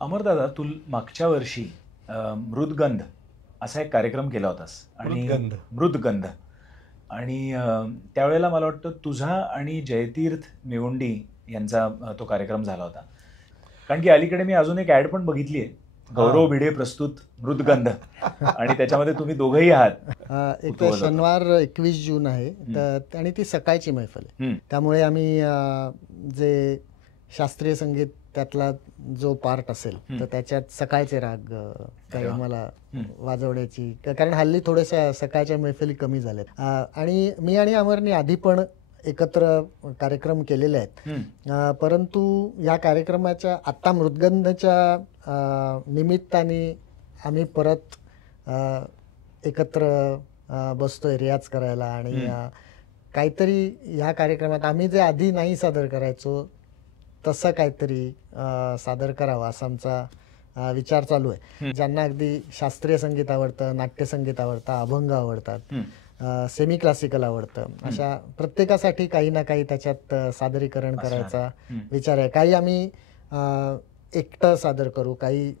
अमरदादा, तू मागच्या वर्षी मृदगंध असा एक कार्यक्रम केला होतास आणि मृदगंध आणि त्यावेळेला मला वाटतं तुझा आणि जयतीर्थ मेवुंडी यांचा तो कार्यक्रम झाला होता. कारण की अलीकडे मी अजून एक ॲड पण बघितली आहे, गौरव भिडे प्रस्तुत मृदगंध, आणि त्याच्यामध्ये तुम्ही दोघंही आहात. एक शनिवार 21 जून आहे तर आणि ती सकाळची मैफल आहे, त्यामुळे आम्ही जे शास्त्रीय संगीत त्यातला जो पार्ट असेल तर त्याच्यात सकाळचे राग काही आम्हाला वाजवण्याची, कारण हल्ली थोड्याशा सकाळच्या मैफली कमी झाल्यात. आणि मी आणि अमरनी आधी पण एकत्र कार्यक्रम केलेले आहेत, परंतु या कार्यक्रमाच्या आत्ता मृदगंधच्या निमित्ताने आम्ही परत एकत्र बसतोय रियाज करायला आणि काहीतरी ह्या कार्यक्रमात आम्ही जे आधी नाही सादर करायचो तसं काहीतरी सादर करावं असा आमचा विचार चालू आहे. ज्यांना अगदी शास्त्रीय संगीत आवडतं, नाट्यसंगीत आवडतं, अभंग आवडतात, सेमी क्लासिकल आवडतं, अशा प्रत्येकासाठी काही ना काही त्याच्यात सादरीकरण करायचा विचार आहे. काही आम्ही एकटं सादर करू, काही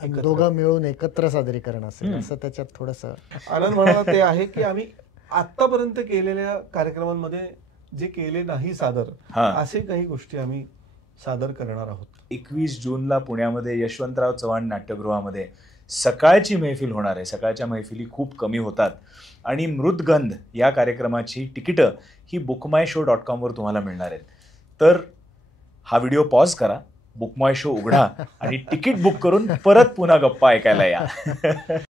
दोघं मिळून एकत्र सादरीकरण असेल, असं त्याच्यात थोडंसं आनंद म्हणाला ते आहे की आम्ही आतापर्यंत केलेल्या कार्यक्रमांमध्ये जे केले नाही सादर, असे काही गोष्टी आम्ही सादर करणार आहोत. 21 जूनला पुण्यामध्ये यशवंतराव चव्हाण नाट्यगृहामध्ये सकाळची मैफिल होणार आहे. सकाळच्या मैफिली खूप कमी होतात आणि मृदगंध या कार्यक्रमाची तिकीटं ही bookmyshow.com वर तुम्हाला मिळणार आहेत. तर हा व्हिडिओ पॉज करा, बुक माय शो उघडा आणि तिकीट बुक करून परत पुन्हा गप्पा ऐकायला या.